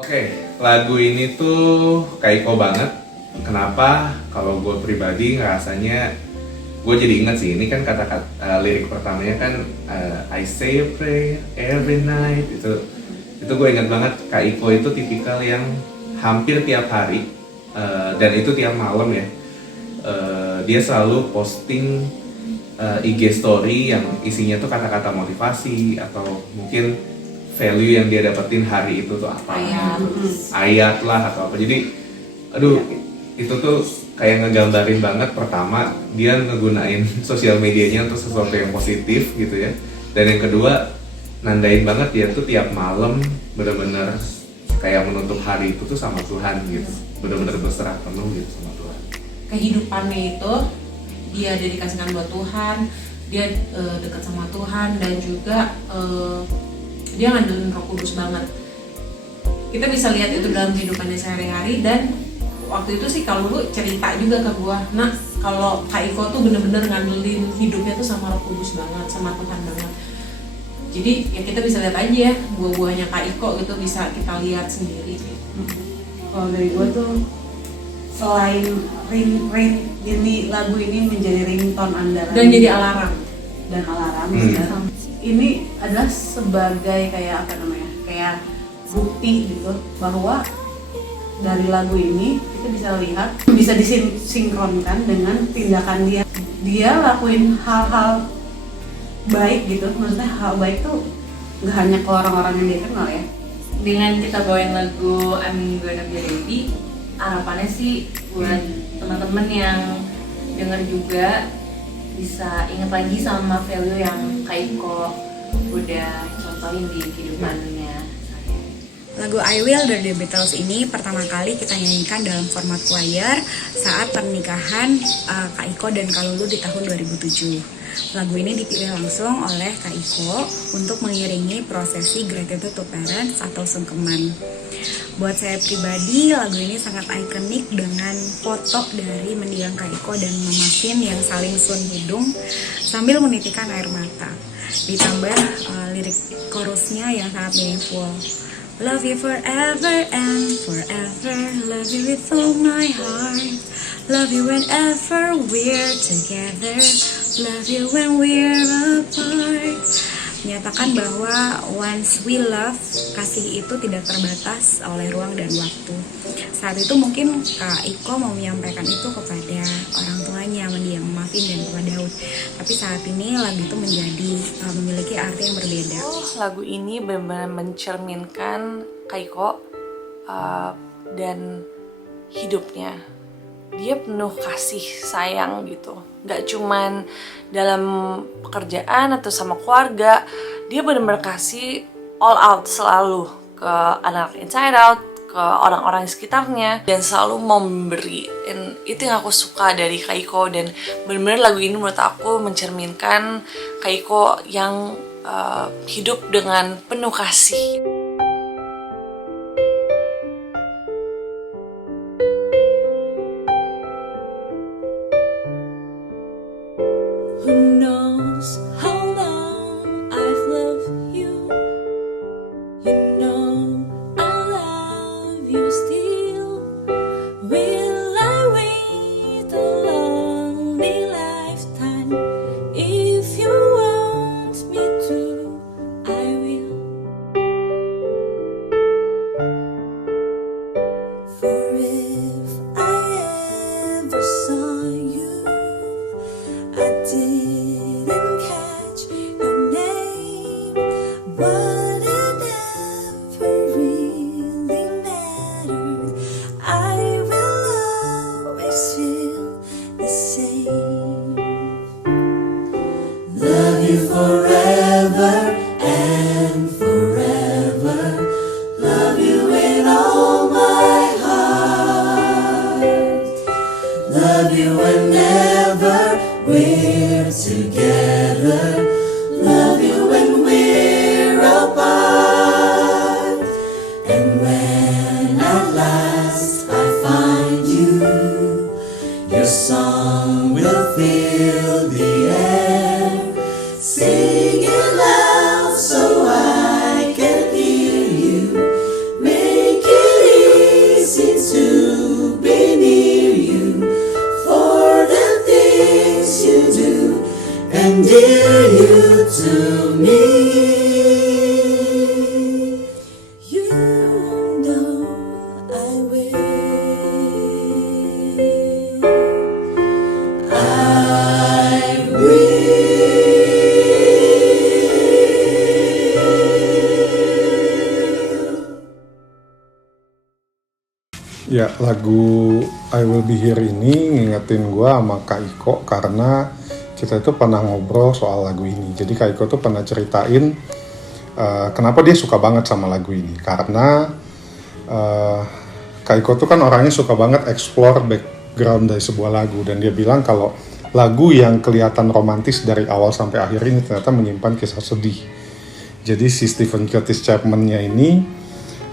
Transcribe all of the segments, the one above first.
Oke, lagu ini tuh Kaiko banget. Kenapa? Kalau gue pribadi ngerasanya, gue jadi ingat sih, ini kan kata-kata lirik pertamanya kan I say a prayer every night. Itu gue ingat banget. Kaiko itu tipikal yang hampir tiap hari dan itu tiap malam ya. Dia selalu posting IG story yang isinya tuh kata-kata motivasi atau mungkin value yang dia dapetin hari itu tuh apa, ayat lah atau apa. Jadi aduh, itu tuh kayak ngegambarin banget. Pertama, dia ngegunain sosial medianya untuk sesuatu yang positif gitu ya, dan yang kedua nandain banget dia tuh tiap malam bener-bener kayak menutup hari itu tuh sama Tuhan gitu, bener-bener berserah penuh gitu sama Tuhan. Kehidupannya itu dia dedikasikan buat Tuhan, dia dekat sama Tuhan, dan juga dia ngandelin Roh Kudus banget. Kita bisa lihat itu dalam kehidupannya sehari-hari. Dan waktu itu sih kalau lu cerita juga ke gua, nah kalau Kak Iko tuh bener-bener ngandelin hidupnya tuh sama Roh Kudus banget, sama Tuhan banget. Jadi ya kita bisa lihat aja ya buah-buahnya Kak Iko gitu, bisa kita lihat sendiri. Kalau dari gua tuh selain jadi lagu ini menjadi ringtone andalan Dan jadi alarm. dan alarm ini adalah sebagai kayak apa namanya, kayak bukti gitu bahwa dari lagu ini kita bisa lihat, bisa disinkronkan dengan tindakan dia lakuin hal-hal baik gitu. Maksudnya hal baik tuh nggak hanya ke orang-orang yang dia kenal ya. Dengan kita bawain lagu I'm Gonna Be Ready, harapannya sih buat teman-teman yang denger juga bisa ingat lagi sama value yang Kak Iko udah contohin di kehidupannya. Lagu I Will dari The Beatles ini pertama kali kita nyanyikan dalam format choir saat pernikahan Kak Iko dan Kak Lulu di tahun 2007. Lagu ini dipilih langsung oleh Kak Iko untuk mengiringi prosesi Gratitude to Parents atau sungkeman. Buat saya pribadi, lagu ini sangat ikonik dengan foto dari mendiang Kak Iko dan Mama Vin yang saling sun hidung sambil menitikan air mata. Ditambah lirik chorusnya yang sangat meaningful. Love you forever and forever, love you with all my heart, love you whenever we're together, love you when we're apart. Menyatakan bahwa once we love, kasih itu tidak terbatas oleh ruang dan waktu. Saat itu mungkin Kak Iko mau menyampaikan itu kepada orang tuanya, mendiang Mama Vin dan Papa Daud. Tapi saat ini lagu itu memiliki arti yang berbeda. Lagu ini benar-benar mencerminkan Kak Iko dan hidupnya. Dia penuh kasih sayang gitu, nggak cuman dalam pekerjaan atau sama keluarga. Dia benar-benar kasih all out selalu ke anak Inside Out, ke orang-orang di sekitarnya, dan selalu memberi. Dan itu yang aku suka dari Kak Iko, dan benar-benar lagu ini menurut aku mencerminkan Kak Iko yang hidup dengan penuh kasih. Love you whenever we're together. Love you when we're apart. And when at last I find you, your song will fill the air. Sing it loud so I can hear you. Make it Ya, lagu I Will Be Here ini ngingetin gue sama Kak Iko karena kita itu pernah ngobrol soal lagu ini. Jadi Kak Iko tuh pernah ceritain kenapa dia suka banget sama lagu ini. Karena Kak Iko tuh kan orangnya suka banget explore background dari sebuah lagu. Dan dia bilang kalau lagu yang kelihatan romantis dari awal sampai akhir ini ternyata menyimpan kisah sedih. Jadi si Stephen Curtis Chapman-nya ini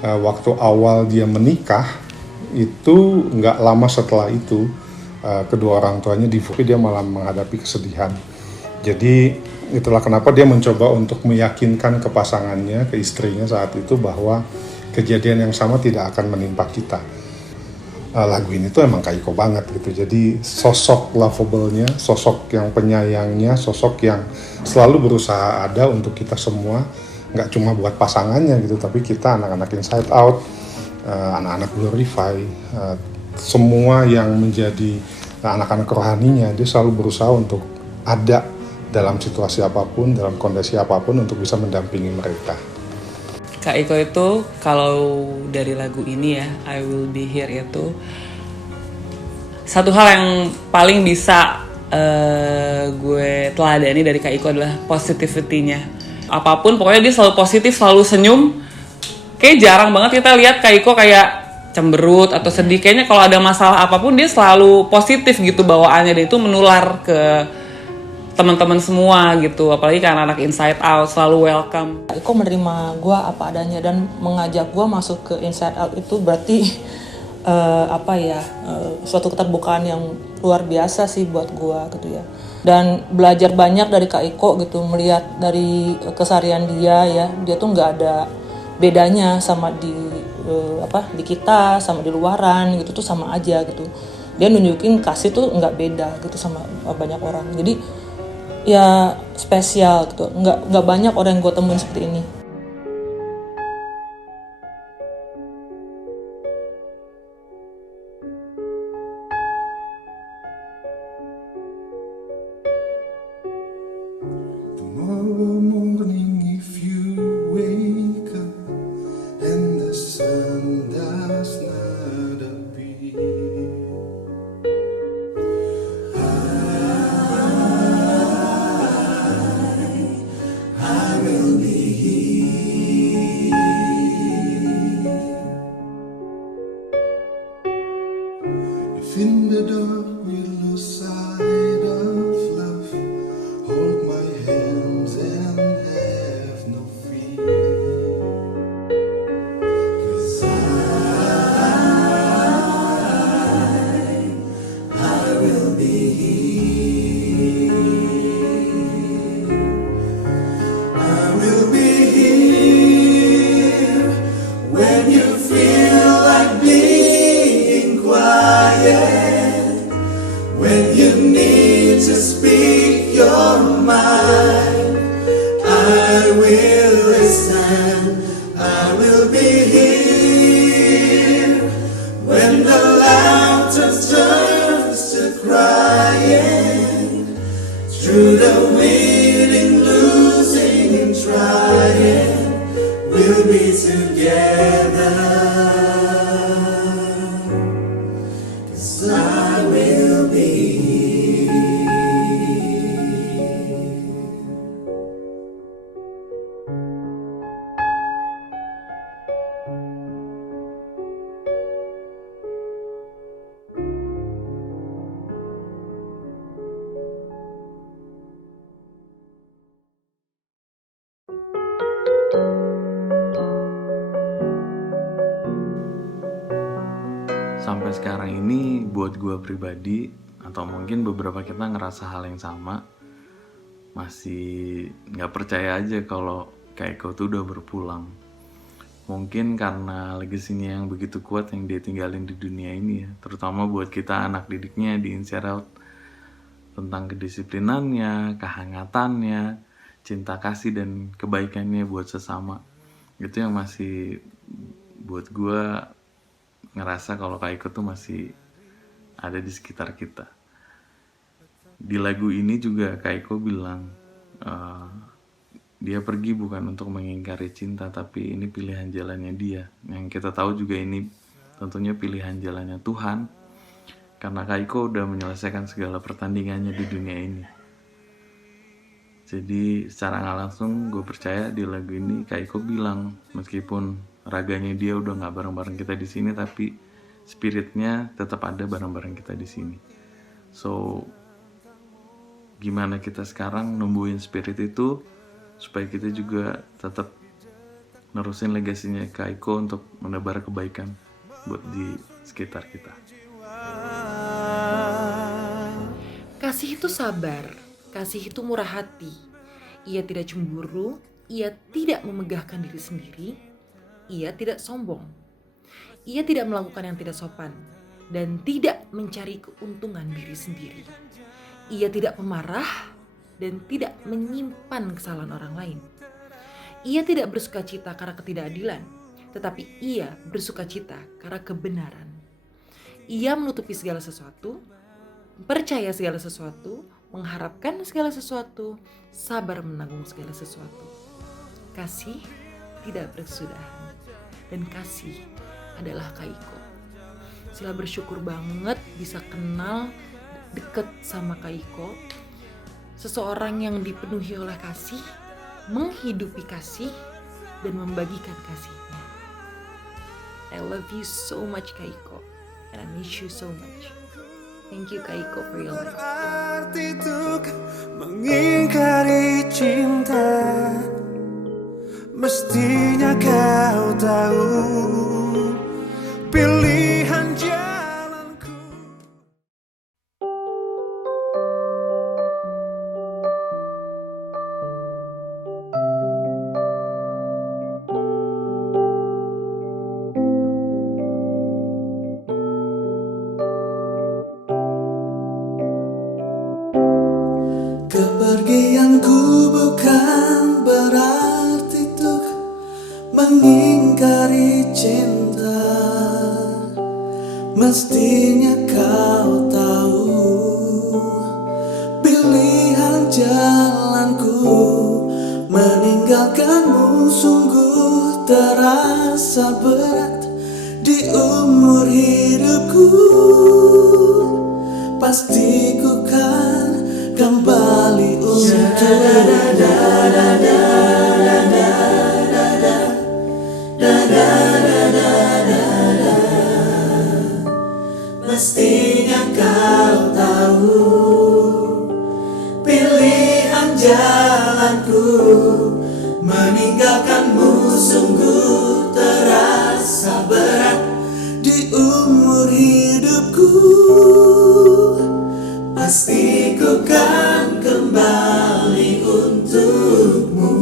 waktu awal dia menikah, itu nggak lama setelah itu kedua orang tuanya divorce, dia malah menghadapi kesedihan. Jadi itulah kenapa dia mencoba untuk meyakinkan ke pasangannya, ke istrinya saat itu bahwa kejadian yang sama tidak akan menimpa kita. Lagu ini tuh emang Kak Iko banget gitu. Jadi sosok lovable-nya, sosok yang penyayangnya, sosok yang selalu berusaha ada untuk kita semua, nggak cuma buat pasangannya gitu, tapi kita anak-anak Inside Out, anak-anak Glorify, semua yang menjadi anak-anak rohaninya, dia selalu berusaha untuk ada dalam situasi apapun, dalam kondisi apapun untuk bisa mendampingi mereka. Kak Iko itu kalau dari lagu ini ya, I Will Be Here itu, satu hal yang paling bisa gue teladani dari Kak Iko adalah positivity-nya. Apapun pokoknya dia selalu positif, selalu senyum. Kayak jarang banget kita lihat Kak Iko kayak cemberut atau sedih. Kayaknya kalau ada masalah apapun dia selalu positif gitu bawaannya, dia itu menular ke teman-teman semua gitu. Apalagi kan anak Inside Out selalu welcome. Iko menerima gue apa adanya dan mengajak gue masuk ke Inside Out itu berarti suatu keterbukaan yang luar biasa sih buat gue gitu ya. Dan belajar banyak dari Kak Iko gitu, melihat dari keseharian dia ya, dia tuh nggak ada bedanya sama di kita, sama di luaran gitu tuh sama aja gitu. Dia nunjukin kasih tuh nggak beda gitu sama banyak orang. Jadi ya spesial gitu. Nggak banyak orang yang gue temuin seperti ini. Tomorrow morning if you wake up and the sun does not appear, I will be here. If in the dark we lose sight of love, hold my hands and have no fear. 'Cause I will be here. I will be here when you feel like being quiet, when you need to speak your mind. I will listen, I will be here when the laughter turns to crying, through the winning, losing and trying, we'll be together. 'Cause I will be here. Sampai sekarang ini buat gue pribadi, atau mungkin beberapa kita ngerasa hal yang sama, masih gak percaya aja kalau Kak Iko tuh udah berpulang. Mungkin karena legasinya yang begitu kuat yang dia tinggalin di dunia ini ya, terutama buat kita anak didiknya di Inside Out, tentang kedisiplinannya, kehangatannya, cinta kasih dan kebaikannya buat sesama. Itu yang masih buat gue ngerasa kalau Kak Iko tuh masih ada di sekitar kita. Di lagu ini juga Kak Iko bilang dia pergi bukan untuk mengingkari cinta, tapi ini pilihan jalannya dia. Yang kita tahu juga ini tentunya pilihan jalannya Tuhan, karena Kak Iko udah menyelesaikan segala pertandingannya di dunia ini. Jadi secara nggak langsung gue percaya di lagu ini Kak Iko bilang, meskipun raganya dia udah nggak bareng-bareng kita di sini, tapi spiritnya tetap ada bareng-bareng kita di sini. So gimana kita sekarang numbuhin spirit itu supaya kita juga tetap nerusin legasinya Kak Iko untuk menebar kebaikan buat di sekitar kita. Kasih itu sabar, kasih itu murah hati. Ia tidak cemburu, ia tidak memegahkan diri sendiri, ia tidak sombong. Ia tidak melakukan yang tidak sopan dan tidak mencari keuntungan diri sendiri. Ia tidak pemarah dan tidak menyimpan kesalahan orang lain. Ia tidak bersukacita karena ketidakadilan, tetapi ia bersukacita karena kebenaran. Ia menutupi segala sesuatu, percaya segala sesuatu, mengharapkan segala sesuatu, sabar menanggung segala sesuatu. Kasih tidak berkesudahan, dan kasih adalah Kak Iko. Sila bersyukur banget bisa kenal deket sama Kak Iko, seseorang yang dipenuhi oleh kasih, menghidupi kasih, dan membagikan kasihnya. I love you so much Kak Iko, and I miss you so much. Thank you Kak Iko for your life. Berarti untuk mengingkari cinta, mestinya kau tahu pilihan jalanku. Kepergianku bukan berarti untuk mengingkari cinta, mestinya kau tahu pilihan jalanku. Meninggalkanmu sungguh terasa berat di umur hidupku. Pasti ku kan kembali mestinya kau tahu pilihan jalanku. Meninggalkanmu sungguh terasa berat di umur hidupku. Pasti ku kan kembali untukmu.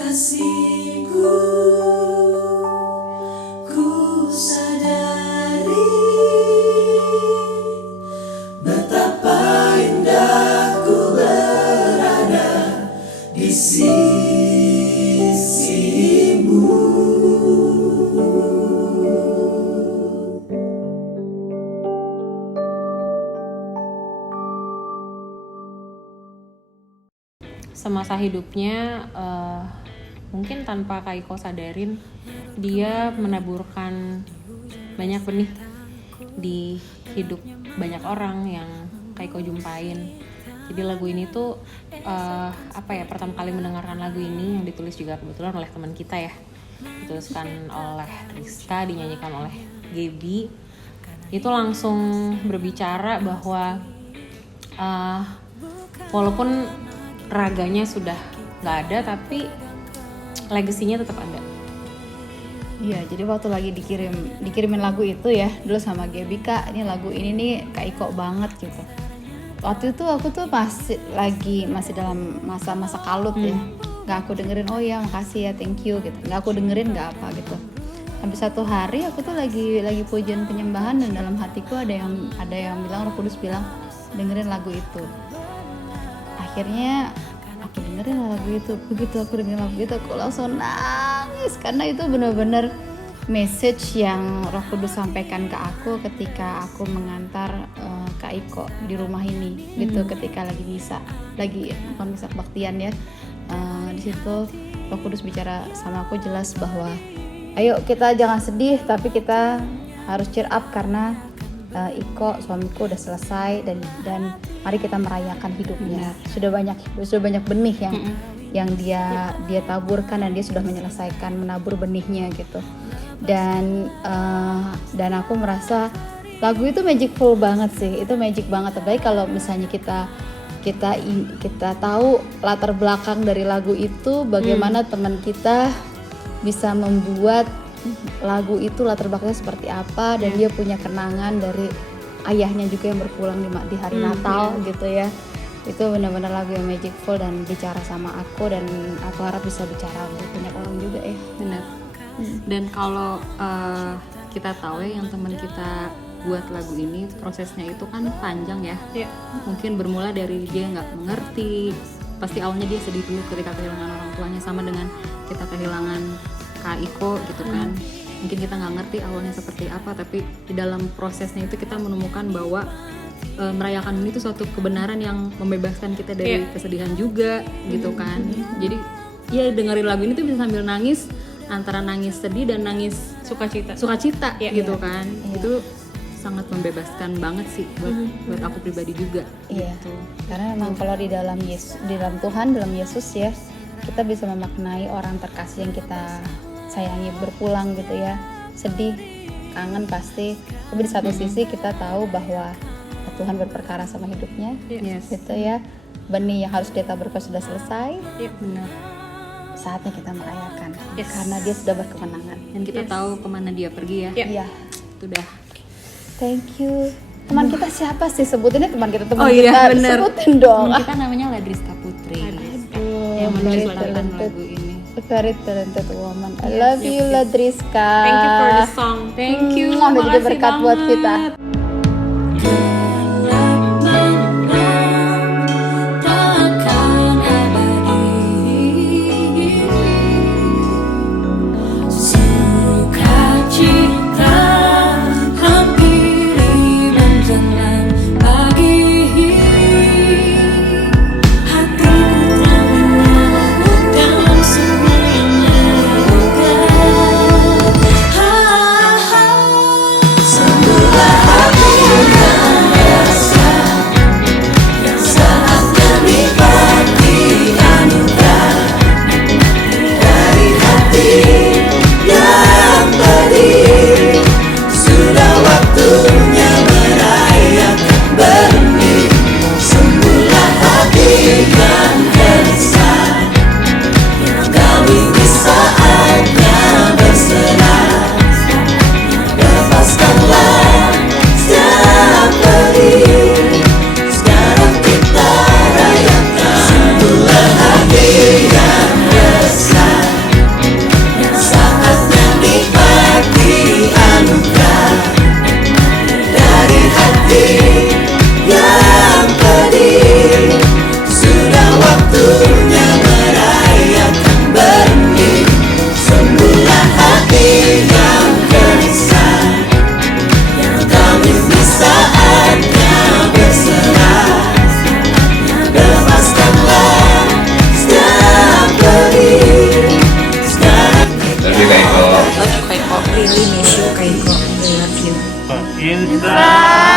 Kekasihku, ku sadari betapa indah ku berada di sisimu. Semasa hidupnya mungkin tanpa Kak Iko sadarin, dia menaburkan banyak benih di hidup banyak orang yang Kak Iko jumpain. Jadi lagu ini tuh pertama kali mendengarkan lagu ini yang ditulis juga kebetulan oleh teman kita ya, dituliskan oleh Rizka, dinyanyikan oleh Gaby. Itu langsung berbicara bahwa walaupun raganya sudah nggak ada, tapi legasinya tetap ada. Iya, jadi waktu lagi dikirimin lagu itu ya dulu sama Gaby, Kak, ini lagu ini nih Kak Iko banget gitu. Waktu itu aku tuh masih dalam masa-masa kalut ya, nggak aku dengerin, oh ya makasih ya, thank you gitu, nggak aku dengerin nggak apa gitu. Habis satu hari aku tuh lagi pujian penyembahan dan dalam hatiku ada yang bilang, Roh Kudus bilang dengerin lagu itu. Akhirnya aku dengerin lagu itu. Begitu aku dengerin lagu itu, aku langsung nangis karena itu benar-benar message yang Roh Kudus sampaikan ke aku ketika aku mengantar Kak Kak Iko di rumah ini gitu ketika lagi bukan misa kebaktian ya. Di situ Roh Kudus bicara sama aku jelas bahwa ayo kita jangan sedih tapi kita harus cheer up karena Iko suamiku udah selesai dan mari kita merayakan hidupnya. Sudah banyak benih yang dia taburkan dan dia sudah menyelesaikan menabur benihnya gitu. Dan aku merasa lagu itu magicful banget sih. Itu magic banget, terbaik kalau misalnya kita tahu latar belakang dari lagu itu, bagaimana teman kita bisa membuat lagu itu latar belakangnya seperti apa, dan dia punya kenangan dari ayahnya juga yang berpulang di hari Natal gitu ya. Itu benar-benar lagu yang magicful dan bicara sama aku, dan aku harap bisa bicara untuk banyak orang juga ya. Benar. Dan kalau kita tahu ya, yang teman kita buat lagu ini prosesnya itu kan panjang ya. Mungkin bermula dari dia nggak mengerti, pasti awalnya dia sedih dulu ketika kehilangan orang tuanya, sama dengan kita kehilangan Kak Iko gitu kan. Mungkin kita nggak ngerti awalnya seperti apa, tapi di dalam prosesnya itu kita menemukan bahwa merayakan ini tuh suatu kebenaran yang membebaskan kita dari kesedihan juga gitu kan. Jadi ya dengerin lagu ini tuh bisa sambil nangis, antara nangis sedih dan nangis sukacita gitu kan. Itu sangat membebaskan banget sih buat aku pribadi juga. Gitu. Karena memang kalau di dalam Tuhan, dalam Yesus ya, kita bisa memaknai orang terkasih yang kita sayangi berpulang gitu ya. Sedih, kangen pasti, tapi di satu sisi kita tahu bahwa Tuhan berperkara sama hidupnya, gitu ya. Benih yang harus kita berbuat sudah selesai. Benar. Saatnya kita merayakan, karena dia sudah berkemenangan. Dan kita tahu kemana dia pergi ya. Iya. Itu dah. Thank you. Teman kita siapa sih? Sebutinnya teman kita. Iya, bener. Sebutin dong. Teman kita namanya Ladriska Putri. Yang menuliskan lagu ini. Very talented woman. I love you, Ladriska. Thank you for the song. Thank you. Udah jadi berkat buat kita. Really miss you, Kak Iko. I love you. Insa.